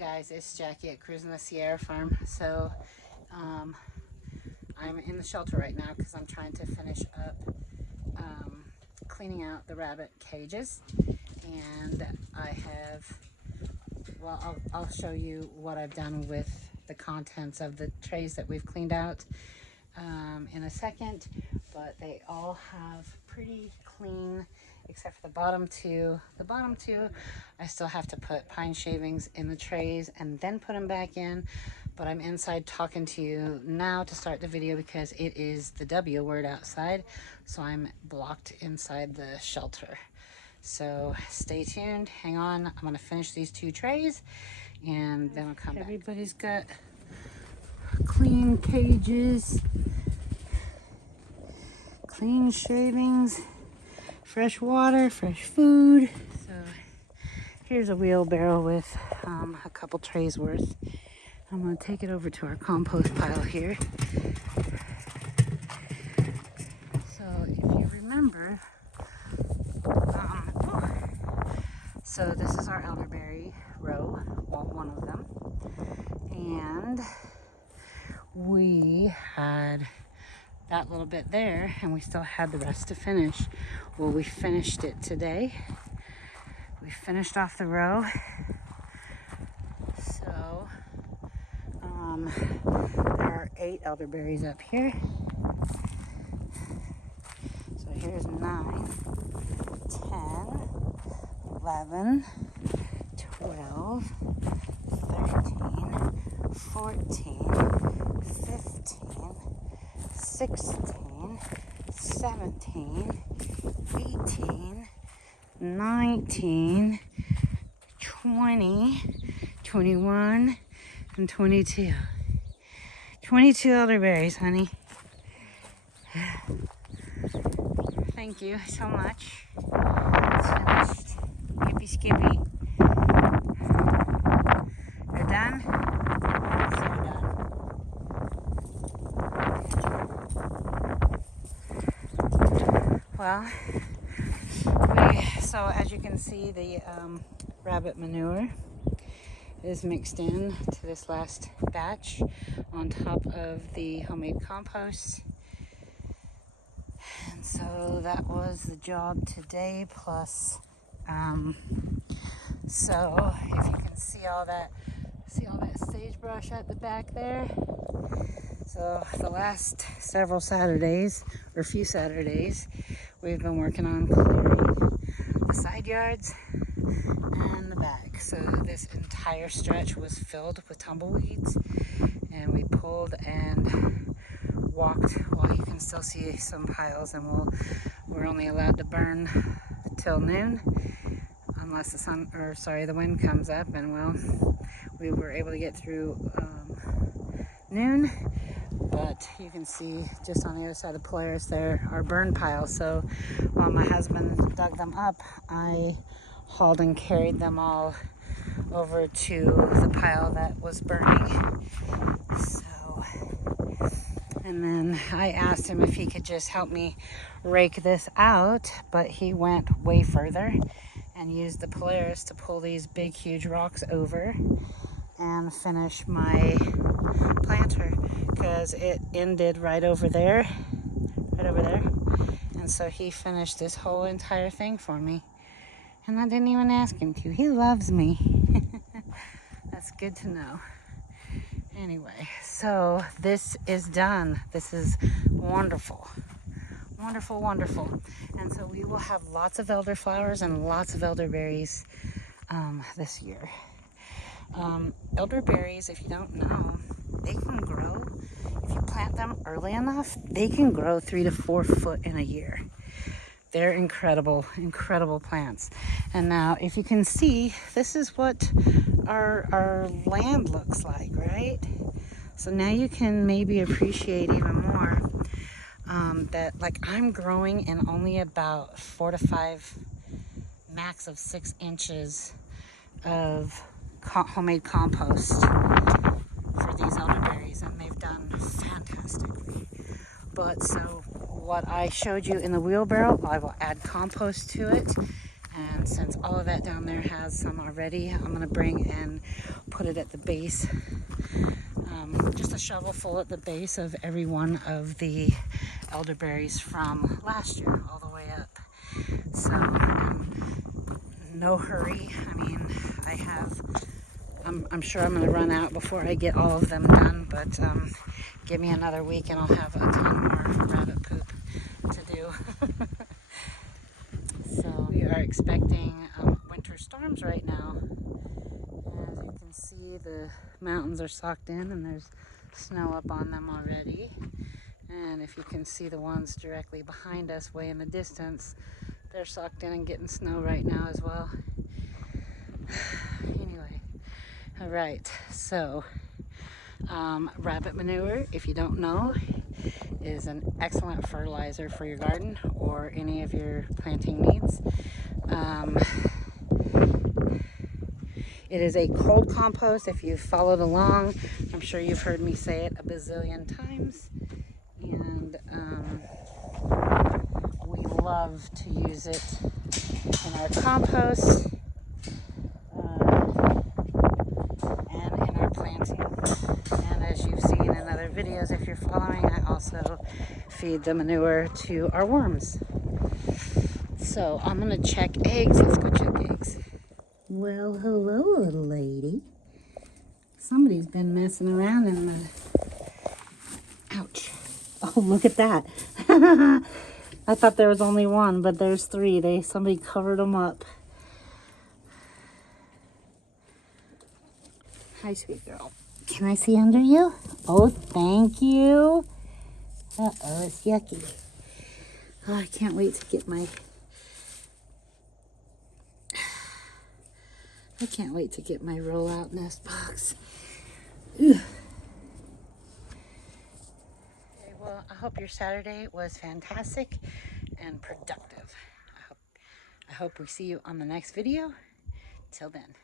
guys, it's Jackie at Cruising the Sierra Farm. So I'm in the shelter right now because I'm trying to finish up cleaning out the rabbit cages, and I have, well, I'll show you what I've done with the contents of the trays that we've cleaned out in a second, but they all have pretty clean except for the bottom two. The bottom two, I still have to put pine shavings in the trays and then put them back in. But I'm inside talking to you now to start the video because it is the W word outside. So I'm blocked inside the shelter. So stay tuned, hang on. I'm gonna finish these two trays and then I'll come back. Everybody's got clean cages, clean shavings, fresh water, fresh food. So here's a wheelbarrow with a couple trays worth. I'm gonna take it over to our compost pile here. So if you remember, so this is our elderberry row, well, one of them, and we had that little bit there and we still had the rest to finish. Well, we finished it today. We finished off the row. So there are 8 elderberries up here. So here's 9, 10, 11, 12, 13, 14, 15, 16, 17, 18, 19, 20, 21, and 22. 22 elderberries, honey. Thank you so much. It's finished. Yippee skippy. You're done? So you're done. Well, so as you can see, the rabbit manure is mixed in to this last batch on top of the homemade compost. And so that was the job today, plus so if you can see all that sagebrush at the back there. So the last several Saturdays, or few Saturdays, we've been working on clearing the side yards and the back. So this entire stretch was filled with tumbleweeds, and we pulled and walked. Well, you can still see some piles, and we're only allowed to burn till noon unless the wind comes up, and well, we were able to get through noon. But you can see just on the other side of the Polaris there are burn piles. So while my husband dug them up, I hauled and carried them all over to the pile that was burning. So, and then I asked him if he could just help me rake this out, but he went way further and used the Polaris to pull these big, huge rocks over and finish my planter, because it ended right over there. And so he finished this whole entire thing for me, and I didn't even ask him to. He loves me. That's good to know. Anyway, so this is done. This is wonderful. Wonderful, wonderful. And so we will have lots of elderflowers and lots of elderberries this year. Elderberries, if you don't know, they can grow. If you plant them early enough, they can grow 3 to 4 foot in a year. They're incredible, incredible plants. And now, if you can see, this is what our land looks like, right? So now you can maybe appreciate even more that, like, I'm growing in only about 4 to 5, max of 6 inches of homemade compost for these elderberries, and they've done fantastically. But so what I showed you in the wheelbarrow, I will add compost to it And since all of that down there has some already, I'm going to bring and put it at the base. Just a shovel full at the base of every one of the elderberries from last year all the way up. So no hurry. I mean, I'm sure I'm going to run out before I get all of them done, but give me another week and I'll have a ton more rabbit poop to do. So we are expecting winter storms right now. As you can see, the mountains are socked in and there's snow up on them already. And if you can see the ones directly behind us way in the distance, they're socked in and getting snow right now as well. Anyway, all right, so rabbit manure, if you don't know, is an excellent fertilizer for your garden or any of your planting needs. It is a cold compost. If you've followed along, I'm sure you've heard me say it a bazillion times. And we love to use it in our compost and in our planting. And as you've seen in other videos, if you're following, I also feed the manure to our worms. So I'm gonna check eggs. Let's go check eggs. Well, hello, little lady. Somebody's been messing around in the... Ouch. Oh, look at that. I thought there was only one, but there's three. Somebody covered them up. Hi, sweet girl. Can I see under you? Oh, thank you. Uh-oh, it's yucky. Oh, I can't wait to get my... I can't wait to get my roll-out nest box. Ugh. Okay, well, I hope your Saturday was fantastic and productive. I hope we see you on the next video. Till then.